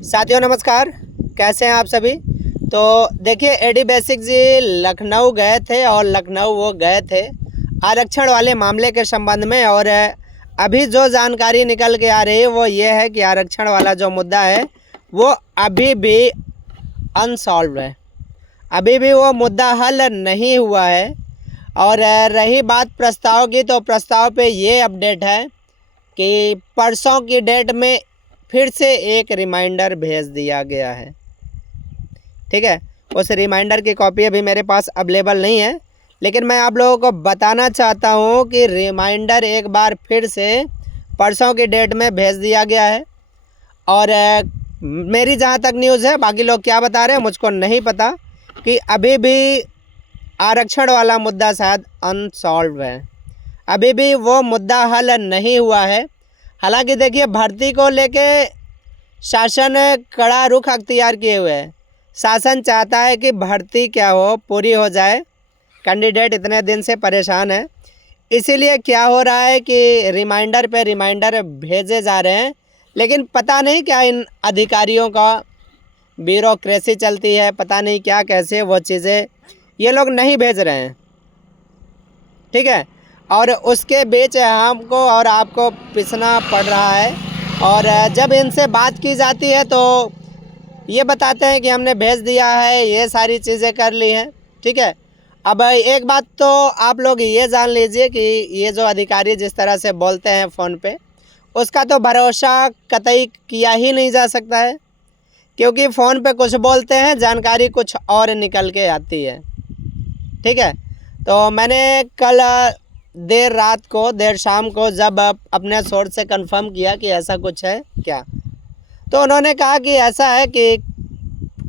साथियों नमस्कार, कैसे हैं आप सभी। तो देखिए एडी बेसिक जी लखनऊ गए थे और लखनऊ वो गए थे आरक्षण वाले मामले के संबंध में। और अभी जो जानकारी निकल के आ रही है वो ये है कि आरक्षण वाला जो मुद्दा है वो अभी भी अनसॉल्व है, अभी भी वो मुद्दा हल नहीं हुआ है। और रही बात प्रस्ताव की, तो प्रस्ताव पे ये अपडेट है कि परसों की डेट में फिर से एक रिमाइंडर भेज दिया गया है। ठीक है, उस रिमाइंडर की कॉपी अभी मेरे पास अवेलेबल नहीं है, लेकिन मैं आप लोगों को बताना चाहता हूँ कि रिमाइंडर एक बार फिर से परसों की डेट में भेज दिया गया है। और मेरी जहाँ तक न्यूज़ है, बाकी लोग क्या बता रहे हैं मुझको नहीं पता, कि अभी भी आरक्षण वाला मुद्दा शायद अनसॉल्व है, अभी भी वो मुद्दा हल नहीं हुआ है। हालांकि देखिए भर्ती को लेके शासन कड़ा रुख अख्तियार किए हुए है। शासन चाहता है कि भर्ती क्या हो, पूरी हो जाए। कैंडिडेट इतने दिन से परेशान है, इसीलिए क्या हो रहा है कि रिमाइंडर पे रिमाइंडर भेजे जा रहे हैं। लेकिन पता नहीं क्या इन अधिकारियों का ब्यूरोक्रेसी चलती है, पता नहीं क्या कैसे वो चीज़ें ये लोग नहीं भेज रहे हैं। ठीक है, और उसके बीच हमको और आपको पिसना पड़ रहा है। और जब इनसे बात की जाती है तो ये बताते हैं कि हमने भेज दिया है, ये सारी चीज़ें कर ली हैं। ठीक है, अब एक बात तो आप लोग ये जान लीजिए कि ये जो अधिकारी जिस तरह से बोलते हैं फ़ोन पे, उसका तो भरोसा कतई किया ही नहीं जा सकता है, क्योंकि फ़ोन पे कुछ बोलते हैं, जानकारी कुछ और निकल के आती है। ठीक है, तो मैंने कल देर शाम को जब अपने सोर्स से कंफर्म किया कि ऐसा कुछ है क्या, तो उन्होंने कहा कि ऐसा है कि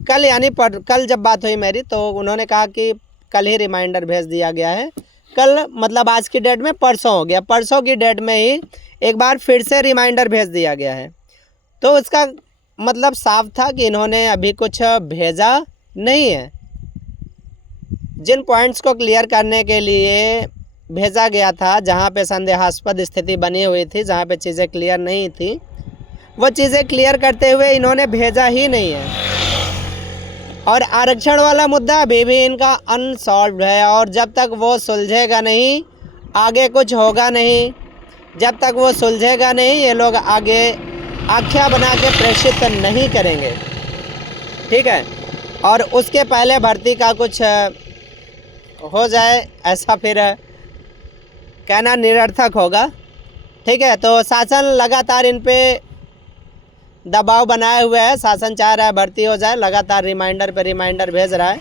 कल कल जब बात हुई मेरी, तो उन्होंने कहा कि कल ही रिमाइंडर भेज दिया गया है। कल मतलब आज की डेट में परसों हो गया, परसों की डेट में ही एक बार फिर से रिमाइंडर भेज दिया गया है। तो उसका मतलब साफ था कि इन्होंने अभी कुछ भेजा नहीं है। जिन पॉइंट्स को क्लियर करने के लिए भेजा गया था, जहाँ पे संदेहास्पद स्थिति बनी हुई थी, जहाँ पे चीज़ें क्लियर नहीं थी, वो चीज़ें क्लियर करते हुए इन्होंने भेजा ही नहीं है। और आरक्षण वाला मुद्दा अभी भी इनका अनसॉल्व्ड है, और जब तक वो सुलझेगा नहीं आगे कुछ होगा नहीं। जब तक वो सुलझेगा नहीं ये लोग आगे आख्या बना के प्रेषित नहीं करेंगे। ठीक है, और उसके पहले भर्ती का कुछ हो जाए ऐसा फिर कहना निरर्थक होगा। ठीक है, तो शासन लगातार इन पे दबाव बनाए हुए है, शासन चाह रहा है भर्ती हो जाए, लगातार रिमाइंडर पे रिमाइंडर भेज रहा है।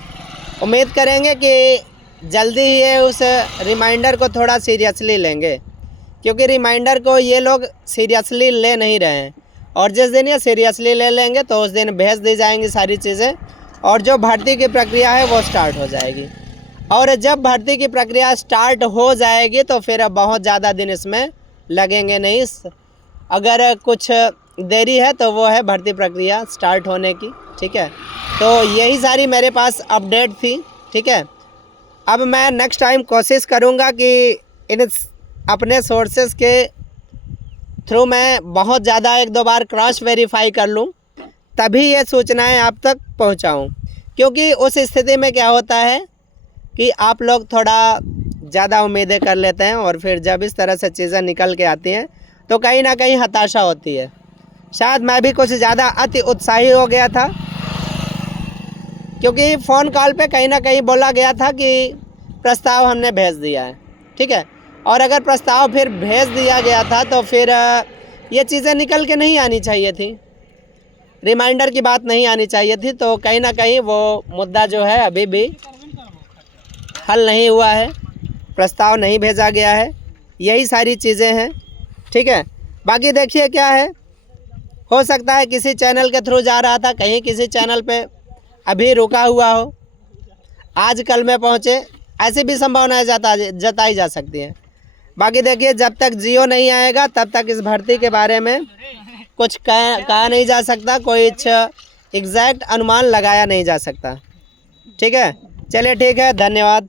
उम्मीद करेंगे कि जल्दी ही ये उस रिमाइंडर को थोड़ा सीरियसली लेंगे, क्योंकि रिमाइंडर को ये लोग सीरियसली ले नहीं रहे हैं। और जिस दिन ये सीरियसली ले लेंगे तो उस दिन भेज दी जाएंगी सारी चीज़ें, और जो भर्ती की प्रक्रिया है वो स्टार्ट हो जाएगी। और जब भर्ती की प्रक्रिया स्टार्ट हो जाएगी तो फिर बहुत ज़्यादा दिन इसमें लगेंगे नहीं। अगर कुछ देरी है तो वो है भर्ती प्रक्रिया स्टार्ट होने की। ठीक है, तो यही सारी मेरे पास अपडेट थी। ठीक है, अब मैं नेक्स्ट टाइम कोशिश करूँगा कि इन अपने सोर्सेस के थ्रू मैं बहुत ज़्यादा एक दो बार क्रॉस वेरीफाई कर लूँ, तभी ये सूचनाएं आप तक पहुँचाऊँ। क्योंकि उस स्थिति में क्या होता है कि आप लोग थोड़ा ज़्यादा उम्मीदें कर लेते हैं, और फिर जब इस तरह से चीज़ें निकल के आती हैं तो कहीं ना कहीं हताशा होती है। शायद मैं भी कुछ ज़्यादा अति उत्साही हो गया था, क्योंकि फ़ोन कॉल पे कहीं ना कहीं बोला गया था कि प्रस्ताव हमने भेज दिया है। ठीक है, और अगर प्रस्ताव फिर भेज दिया गया था तो फिर ये चीज़ें निकल के नहीं आनी चाहिए थी, रिमाइंडर की बात नहीं आनी चाहिए थी। तो कहीं ना कहीं वो मुद्दा जो है अभी भी हल नहीं हुआ है, प्रस्ताव नहीं भेजा गया है, यही सारी चीज़ें हैं। ठीक है, बाकी देखिए क्या है, हो सकता है किसी चैनल के थ्रू जा रहा था, कहीं किसी चैनल पे अभी रुका हुआ हो, आज कल में पहुँचे, ऐसी भी संभावनाएं जताई जा सकती हैं। बाकी देखिए जब तक जियो नहीं आएगा तब तक इस भर्ती के बारे में कुछ कहा नहीं जा सकता, कोई एग्जैक्ट अनुमान लगाया नहीं जा सकता। ठीक है, चलिए ठीक है, धन्यवाद।